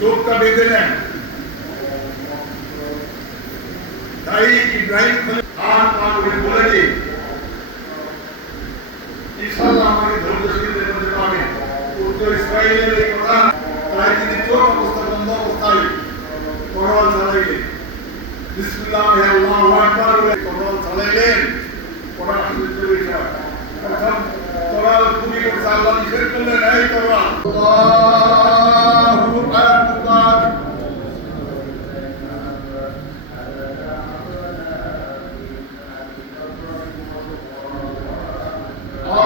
চোখটা বেঁধে নেন। তাই ইব্রাহিম বলে দিই ইনশাআল্লাহ আমাকে ধৈর্যশীলদের মধ্যে পাবেন। উত্তর ইসরায়েলের এই কথা তাই তিনি চোখ অবস্থা বন্ধ অবস্থায় করোনা চালাইলেন। বিসমিল্লাহ আল্লাহু আকবার বলে করোনা চালাইলেন। কোরআন শরীফের বিষয় প্রথম কোরআন খুবই করছে আল্লাহ নিষেধ করলেন এই কোরআন আল্লাহু আকবার।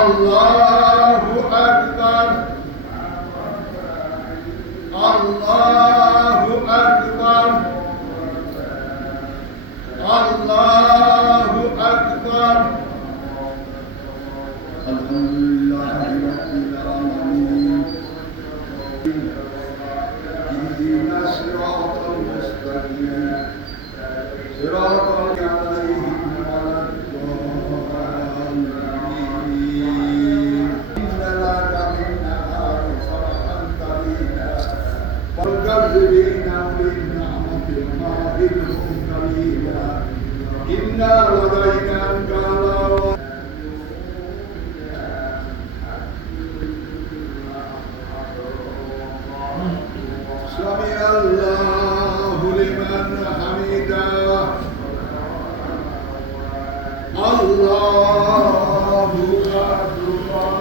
Allahu Akbar, Allahu Akbar, Allahu Akbar. Alhamdulillahi Rabbil Alamin. Ihdina siratal mustaqim. Siratal ladzina Allahu liman hamidah. Allahu akbar.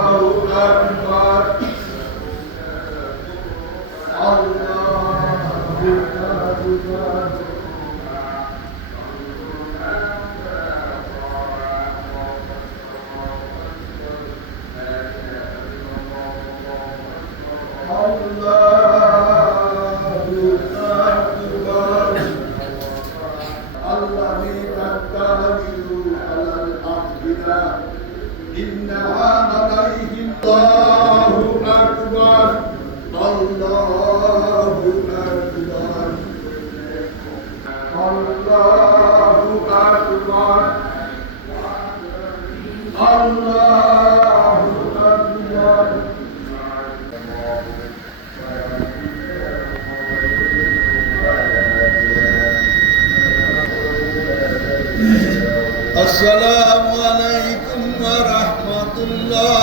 Allahu akbar. Allahu akbar. Assalamu alaikum wa rahmatullah.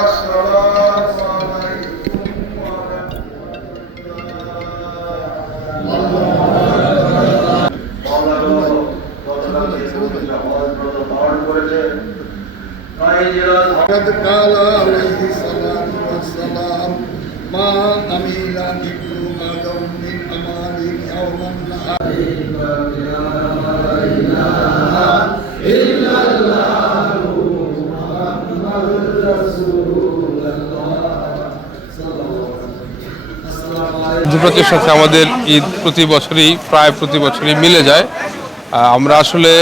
Assalamu alaikum wa rahmatullah. Qad qala alayhi salatu wassalam ma amila dhikru ma min amali yawman মধ্যপ্রাচ্যের সাথে আমাদের ঈদ প্রায় প্রতি বছরই মিলে যায়। আমরা আসলে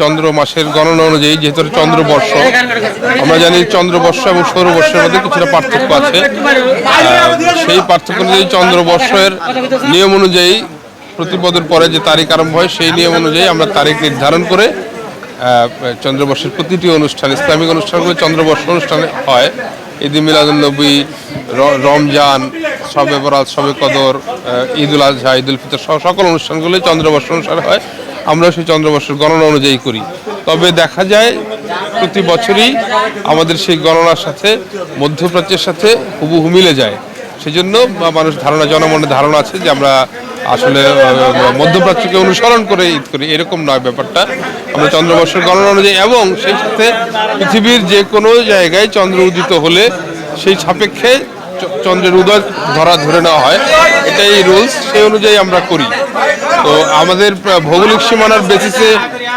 চন্দ্র মাসের গণনা অনুযায়ী যেহেতু চন্দ্রবর্ষ, আমরা জানি চন্দ্রবর্ষ এবং সৌরবর্ষের মধ্যে কিছুটা পার্থক্য আছে। সেই পার্থক্য অনুযায়ী চন্দ্রবর্ষের নিয়ম অনুযায়ী প্রতিপদের পরে যে তারিখ আরম্ভ হয় সেই নিয়ম অনুযায়ী আমরা তারিখ নির্ধারণ করে চন্দ্রবর্ষের প্রতিটি অনুষ্ঠান, ইসলামিক অনুষ্ঠানগুলো চন্দ্রবর্ষ অনুষ্ঠানে হয়। ঈদে মিলাদুন্নবী, রমজান, শবে বরাত, শবে কদর, ঈদুল আজহা, ঈদুল ফিতর সহ সকল অনুষ্ঠানগুলোই চন্দ্রবর্ষ অনুসারে হয়। আমরা সেই চন্দ্রবর্ষের গণনা অনুযায়ী করি। তবে দেখা যায় প্রতি বছরই আমাদের সেই গণনার সাথে মধ্যপ্রাচ্যের সাথে হুবহু মিলে যায়। সেজন্য মানুষ জনমনে ধারণা আছে যে আমরা আসলে মধ্যপ্রাচ্যকে অনুসরণ করে ঈদ করি, এরকম নয় ব্যাপারটা। আমরা চন্দ্রবর্ষের গণনা অনুযায়ী এবং সেই সাথে পৃথিবীর যে কোনো জায়গায় চন্দ্র উদিত হলে সেই সাপেক্ষে চন্দ্রের উদয় ধরে নেওয়া হয়, এটাই রুলস, সেই অনুযায়ী আমরা করি। তো আমাদের ভৌগোলিক সীমানার বেসিসে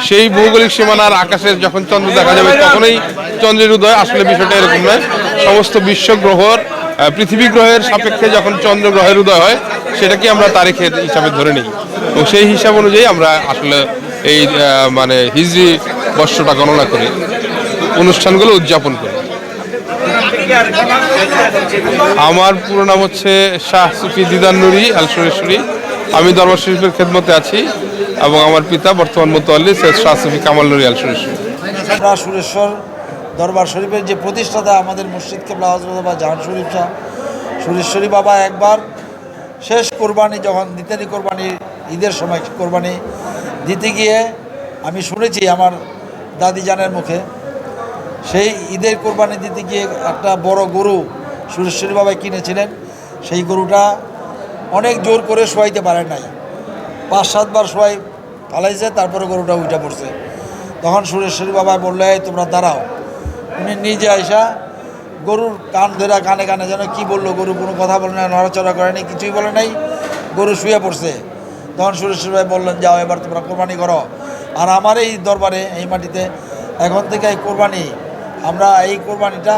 সেই ভৌগোলিক সীমানার আকাশে যখন চন্দ্র দেখা যাবে তখনই চন্দ্রের উদয়, আসলে বিষয়টা এরকম নয়। সমস্ত বিশ্বগ্রহর পৃথিবী গ্রহের সাপেক্ষে যখন চন্দ্রগ্রহের উদয় হয় সেটাকে আমরা তারিখের হিসাবে ধরে নিই এবং সেই হিসাব অনুযায়ী আমরা আসলে এই মানে হিজরি বর্ষটা গণনা করি, অনুষ্ঠানগুলো উদযাপন করি। আমার পুরো নাম হচ্ছে শাহ সুফি দিদার নুরি আল সুরেশ্বরী। আমি দরবার শরীফের খেদমতে আছি এবং আমার পিতা বর্তমান মুতাওয়াল্লি সৈয়দ শাহ সুফি কামাল নুরি আল সুরেশ্বরী। আমরা সুরেশ্বর দরবার শরীফের যে প্রতিষ্ঠাতা আমাদের মুর্শিদ কেবলা হযরত বাবা জাহান শরীফ শাহ সুরেশ্বরী বাবা একবার শেষ কোরবানি যখন দিতেনি, কোরবানি ঈদের সময় কোরবানি দিতে গিয়ে আমি শুনেছি আমার দাদি জানের মুখে, সেই ঈদের কোরবানি দিতে গিয়ে একটা বড় গরু সুরেশ্বরী বাবা কিনেছিলেন। সেই গরুটা অনেক জোর করে শোয়াইতে পারেন নাই, 5-7 বার শোয়াই ফালাইছে, তারপরে গরুটা উঠে পড়ছে। তখন সুরেশ্বরী বাবা বললে তোমরা দাঁড়াও। উনি নিজে আইসা গরুর কান ধরে কানে কানে যেন কি বললো, গরু কোনো কথা বলে না, নড়াচড়া করেনি, কিছুই বলে নাই, গরু শুয়ে পড়ছে। তখন সুরেশ্বরী ভাই বললেন যাও এবার তোমরা কোরবানি করো। আর আমার এই দরবারে এই মাটিতে এখন থেকে এই কোরবানি, আমরা এই কোরবানিটা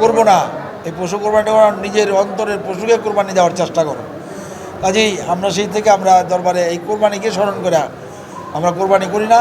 করবো না, এই পশু কোরবানিটা নিজের অন্তরের পশুকে কোরবানি দেওয়ার চেষ্টা করো। কাজেই আমরা সেই থেকে আমরা দরবারে এই কোরবানিকে স্মরণ করে আমরা কোরবানি করি না।